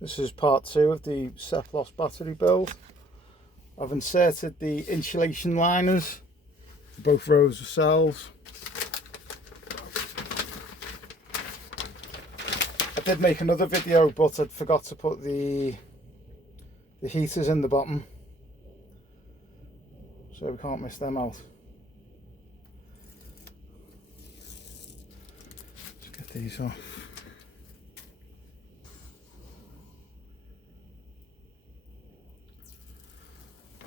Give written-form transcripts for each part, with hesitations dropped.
This is part 2 of the Seplos battery build. I've inserted the insulation liners for both rows of cells. I did make another video, but I'd forgot to put the heaters in the bottom, so we can't miss them out. Let's get these off.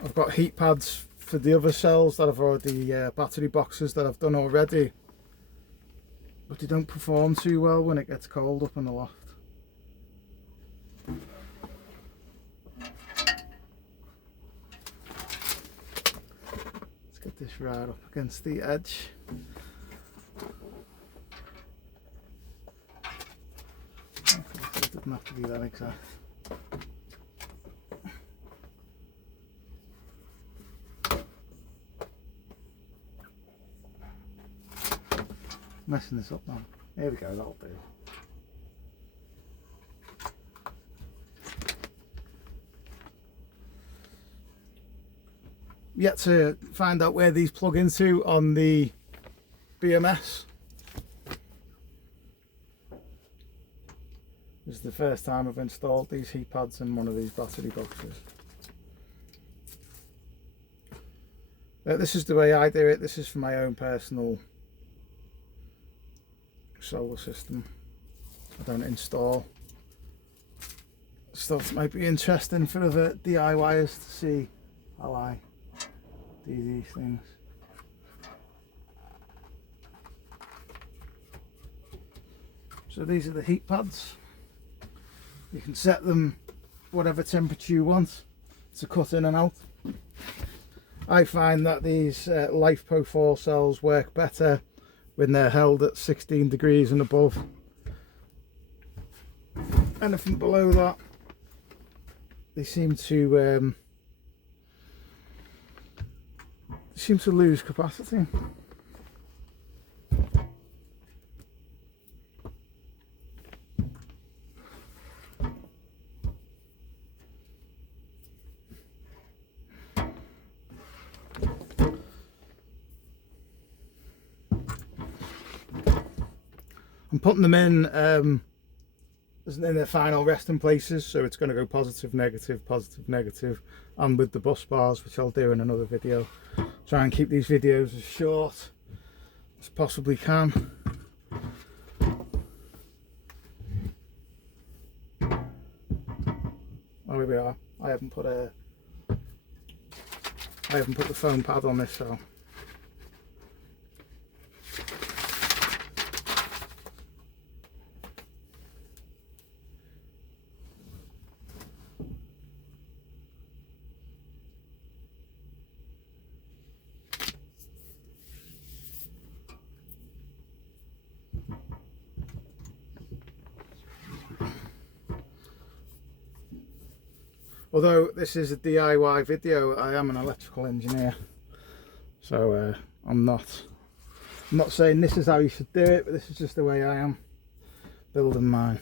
I've got heat pads for the other cells that I've already, battery boxes that I've done already, but they don't perform too well when it gets cold up in the loft. Let's get this right up against the edge. It doesn't have to be that exact. Messing this up now. Here we go, that'll do. Yet to find out where these plug into on the BMS. This is the first time I've installed these heat pads in one of these battery boxes. This is the way I do it. This is for my own personal solar system. I don't install stuff that might be interesting for other DIYers to see how I do these things. So these are the heat pads. You can set them whatever temperature you want to cut in and out. I find that these Lifepo4 cells work better when they're held at 16 degrees and above. Anything below that, they seem to lose capacity. I'm putting them in their final resting places, so it's going to go positive, negative, and with the bus bars, which I'll do in another video. Try and keep these videos as short as possibly can. Oh, here we are. I haven't put the foam pad on this, so. Although this is a DIY video, I am an electrical engineer, so I'm not saying this is how you should do it, but this is just the way I am building mine.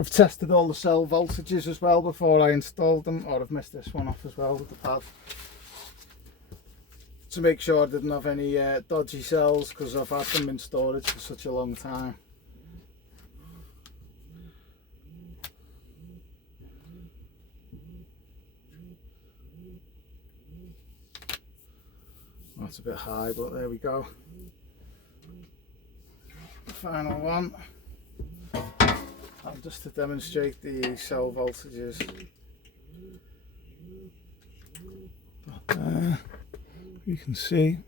I've tested all the cell voltages as well before I installed them, or I've missed this one off as well with the pad, to make sure I didn't have any dodgy cells, because I've had them in storage for such a long time. That's a bit high, but there we go. The final one. And just to demonstrate the cell voltages, you can see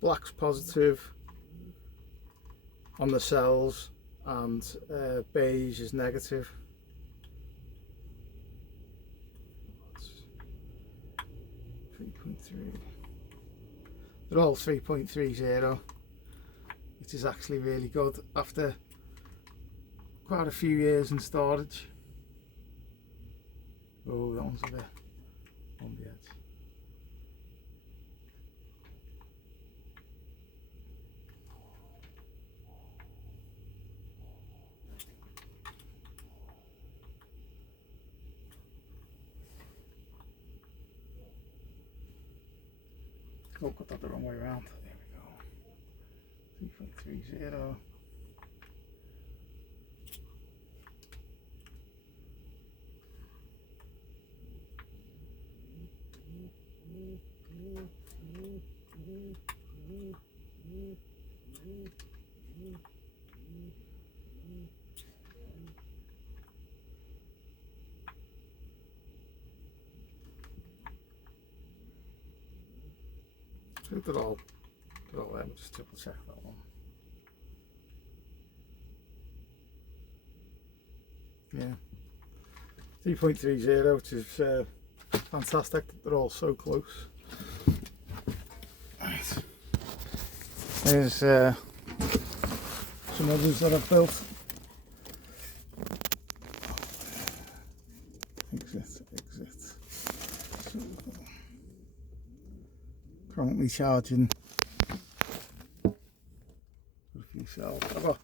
black's positive on the cells and beige is negative. 3.3. They're all 3.30, which is actually really good after quite a few years in storage. Oh, that one's a bit on the edge. Oh, got that the wrong way around. There we go. 3.30. So they're all there. We'll just double check that one. Yeah, 3.30, which is fantastic. They're all so close. Right. There's some others that I've built. Exit. So, currently charging a few cells. I've got